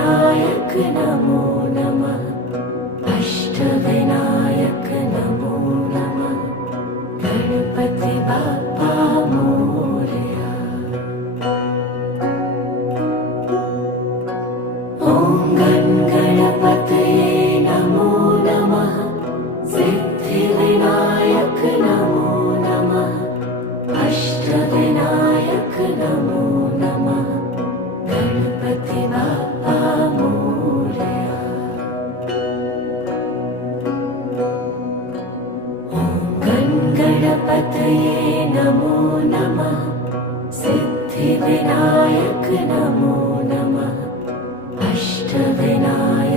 सिद्धिविनायक नमो नमः। अष्टविनायक नमो नमः। गणपति बाप्पा मोरया। ॐ गणपतये नमो नमः। सिद्धिविनायक नमो नमः। अष्टविनायक नमो नमः। गणपति बाप्पा मोरया। ॐ गणपतये नमो नमः। सिद्धिविनायक नमो नमः। अष्टविनायक